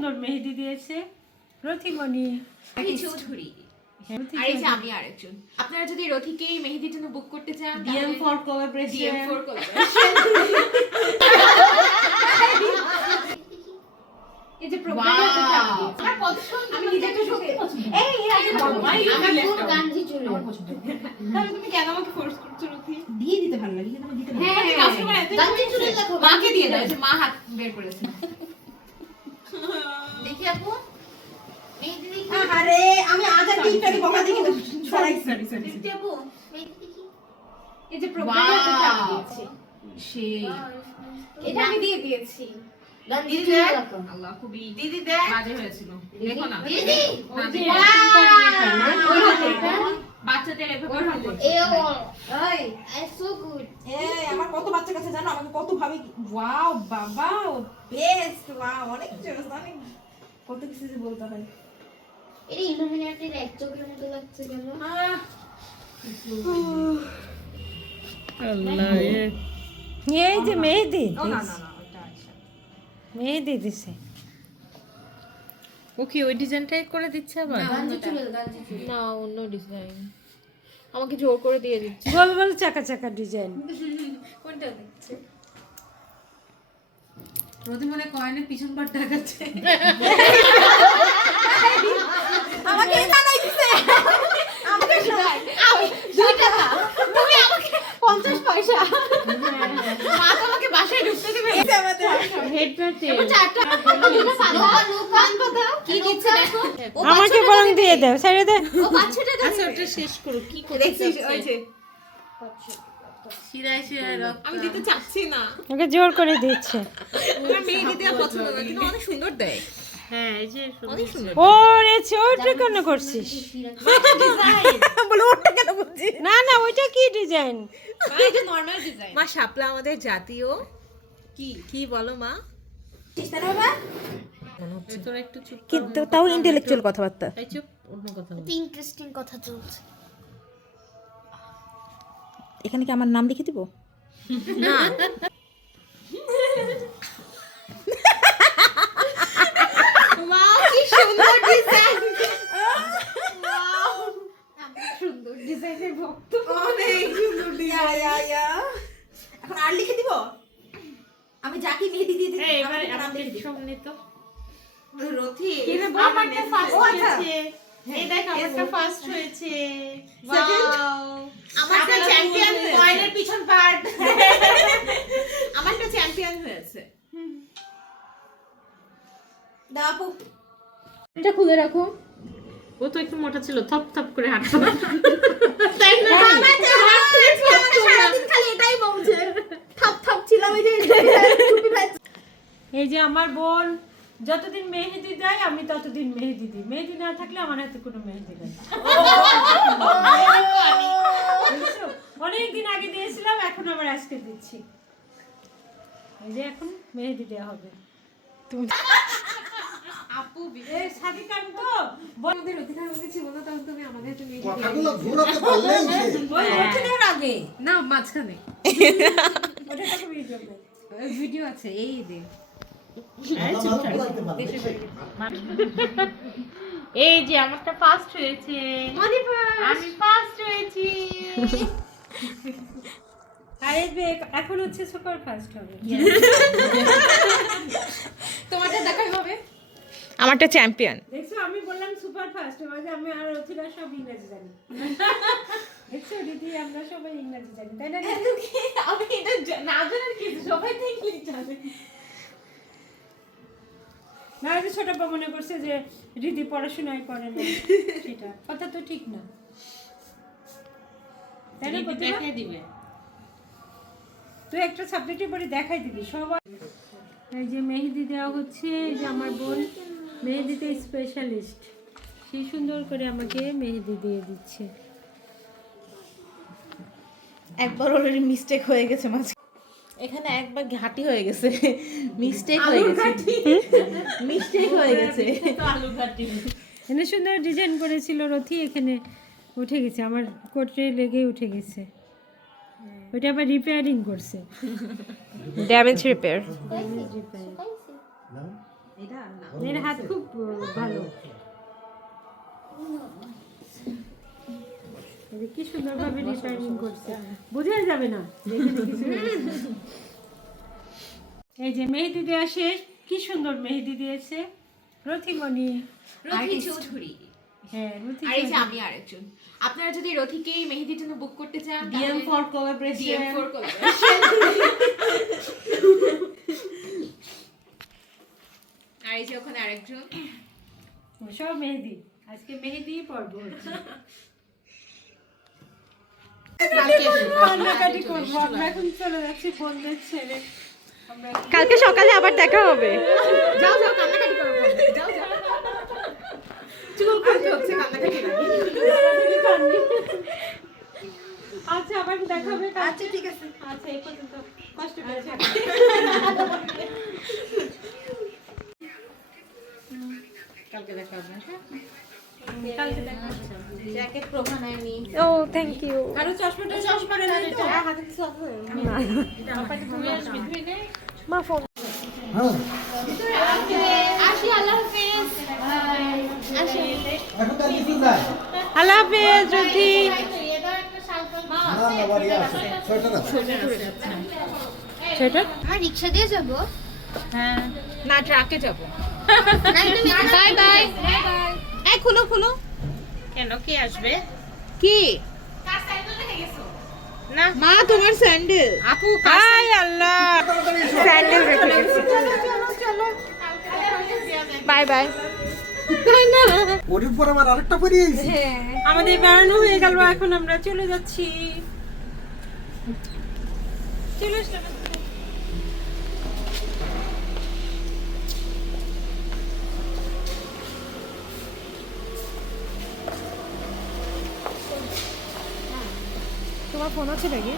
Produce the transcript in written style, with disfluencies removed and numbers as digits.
সুন্দর মেহেদি দিয়েছে রথিমণি চৌধুরী। আর এই যে আমি আরেকজন। আপনারা যদি রথিকে মেহেদির জন্য বুক করতে চান, DM for collaboration। DM for collaboration। এই যে প্রোগ্রামে আমার পছন্দ, আমি নিজেকে সত্যি পছন্দ। এই আগে আমার কোন গাঞ্জি চলে আমার পছন্দ। তাহলে তুমি কেন আমাকে ফোর্স করছো রথি? দিয়ে দিতে ভালো লাগে, তুমি দিতে ভালো। হ্যাঁ কাস্টমার এত গাঞ্জি চলে দেখো, মাকে দিয়ে দাও, যে মা হাত বের করেছে। দেখি আপু মেহেদি দেখি। আরে আমি আজাদ টিমটাকে বকা দেখি তো সরি দেখি আপু মেহেদি দেখি। এই যে প্রোগ্রামে এত টাকা দিয়েছি, সেই এটা আমি দিয়ে দিয়েছি। দিদি আল্লাহ খুবই দিদি দেখ বাজে হয়েছিল, দেখো না দিদি বাচ্চাদের এভাবে হাতে এই আমার কত বাচ্চা কাছে জানো আমাকে কত ভাবে ওয়াও বাবা বেস্ট ওয়াও অনেক জোস অনেক কত কিছু যে বলতে হয়। এটা ইলুমিনাটির এক চোখের মতো লাগছে কেন? আল্লাহ এই যে মেহেদি ও না না না ওটা আচ্ছা মেহেদি দিছে ও কি ওই ডিজাইনটাই করে দিচ্ছে আবার গাঞ্জি চুলের গাঞ্জি চুল। না অন্য ডিজাইন আমাকে জোর করে দিয়ে দিচ্ছে। গোল গোল চাকা চাকা ডিজাইন কোনটা দেখছে? প্রতি মনে কয়েনের পিছন পাট দেখাচ্ছে আমাকে জানাই দিছে আমাকে আমি 2 টাকা, তুমি আমাকে 50 পয়সা। মা তো আমাকে বাসায় ঢুকতে দেবে। এই আমাদের হেডপ্যাটে কি দিচ্ছে দেখো। আমাকে বরং দিয়ে দাও ছেড়ে দে ও বাচ্চাটা আচ্ছা ওটা শেষ করো কি করে দেখছিস ওই যে শিরায় শিরায় রক্ত আমি দিতে চাচ্ছি না, ওকে জোর করে দিচ্ছে আমার মেয়ে দিতে পছন্দ না, কিন্তু অনেক সুন্দর দেয়, হ্যাঁ এই যে অনেক সুন্দর। ওরে ওইটা কেন করছিস বলে ওটা কেন বলছিস না না ওইটা কি ডিজাইন এটা নরমাল ডিজাইন। মা শাপলা আমাদের জাতীয় কি কি বলো মা? চেষ্টা বাবা তোরা একটু চুপ কিন্তু তাও ইন্টেলেকচুয়াল কথাবার্তা এই চুপ অন্য কথা বল ইন্টারেস্টিং কথা চলছে। এখানে কি আমার নাম লিখে দিব না ওয়াও কি সুন্দর ডিজাইন, ওয়াও আমি সুন্দর ডিজাইনের ভক্ত। অনেক সুন্দর ইয়া এখন আর লিখে দিব আমি যাকে মেহেদি দিয়ে দিই এই এবারে নাম আমাদের লিখে দিব সামনে তো রথি আমারটা ফার্স্ট ও আচ্ছা হয়েছে এই দেখ আমারটা ফার্স্ট হয়েছে Second? ওয়াও আমারটা চ্যাম্পিয়ন হয়েছে, কয়েনের পিছন পার্ট আমারটা চ্যাম্পিয়ন হয়েছে। দাপু এটা খুলে রাখো। ও তো একটু মোটা ছিল থপ থপ করে হাঁটতো তাই না? সারাদিন খালি এটাই বলছে থাপ থাপ ছিলাম এই যে এই যে আমার বোন যতদিন মেহেদি দেয় আমি ততদিন মেহেদি দিই মেহেদি না থাকলে আমার হাতে কোনো মেহেদি নেই বুঝছো? অনেকদিন আগে দিয়েছিলাম এখন আবার আজকে দিচ্ছি এই যে এখন মেহেদি দেওয়া হবে আপু এই সাদিকা তো আমাদের অধিকার মধ্যে ছিল না, তখন তুমি আমাদের হাতে মেয়ে কথাগুলো ঘোরাতে পারলেই সে ওই ওঠেনের আগে না মাঝখানে ওটা তো ভিডিও ভিডিও আছে এই দে। ভালো ঘোরাতে পারলে সে। এই যে আমারটা ফার্স্ট হয়েছে আমি ফার্স্ট হয়েছি আর এই যে এখন হচ্ছে সুপার ফার্স্ট হবে তোমারটা দেখাই হবে। আমারটা চ্যাম্পিয়ন। দেখছো আমি বললাম সুপার ফাস্ট মানে আমি আর রথিরা সব ইংরেজি জানি দেখছো দিদি আমরা সবাই ইংরেজি জানি তাই না আমি এটা না জানার কি, সবাই তো ইংলিশ জানে। না এই যে ছোট বাবা মনে করছে যে দিদি পড়াশোনাই করে না সেটা কথা তো ঠিক না তাই না দেখাই দিবে তুই একটা সাবজেক্টের পরে দেখাই দিবি সবাই এই যে মেহেদি দেওয়া হচ্ছে এই যে আমার বোন মেহেদিতে স্পেশালিস্ট সেই সুন্দর করে আমাকে মেহেদি দিয়ে দিচ্ছে একবার অলরেডি মিস্টেক হয়ে গেছে মাঝে এখানে একবার ঘাটি হয়ে গেছে মিস্টেক হয়ে গেছে মিস্টেক হয়ে গেছে এখানে সুন্দর ডিজাইন করেছিল রথি এখানে উঠে গেছে আমার কোটে লেগে উঠে গেছে ওইটা আবার রিপেয়ারিং করছে ড্যামেজ রিপেয়ার। নাও। এর হাত খুব ভালো। এই যে কি সুন্দরভাবে ডিজাইনিং করছে, বোঝাই যাবে না যে এখানে কিছু হয়েছে। এই যে মেহেদি দেওয়া শেষ, কি সুন্দর মেহেদি দিয়েছে রথিমণি। রথি চৌধুরী। হ্যাঁ রথি আর এই যে আমি আরেকজন। আপনারা যদি রথিকে মেহেদির জন্য বুক করতে চান, DM for collaboration। DM for collaboration। আর এই যে ওখানে আরেকজন। সব মেহেদি, আজকে মেহেদি পর্ব হচ্ছে। কান্নাকাটি করবো, আমরা এখন চলে যাচ্ছি বোনদের ছেড়ে। কালকে সকালে আবার দেখা হবে। যাও যাও কান্নাকাটি করো, যাও যাও। চুল খুলতে হচ্ছে, কান্নাকাটি লাগে। আচ্ছা আবার দেখা হবে। আচ্ছা ঠিক আছে। আচ্ছা এই পর্যন্ত কষ্ট করে থাকো। কালকে দেখা হবে। কালকে দেখা হচ্ছে। জ্যাকেট প্রভা নেয়নি। ও থ্যাংক ইউ। আরো চশমাটা চশমাটা নাই তো? হাতে কিছু আছে? মা ফোন। হ্যাঁ আসি, আল্লাহ হাফেজ। আসি। এখন তার কিছু নাই আল্লাহ হাফেজ রথি। না না বাড়ি আছে সোয়েটার আছে সেটা আমার রিক্সা দিয়ে যাবো। হ্যাঁ, না ট্রাকে যাব। Bye bye. এই খুলো খুলো। কেন কে আসবে? কি? না মা তোমার স্যান্ডেল। আপু হাই আল্লাহ, স্যান্ডেল রেখে গেছি। Bye bye. ওর পর আমার আরেকটা পরিয়েছি আমাদের বেড়ানো হয়ে গেল, এখন আমরা চলে যাচ্ছি। চলে আসলাম। তোমার ফোন আছে নাকি?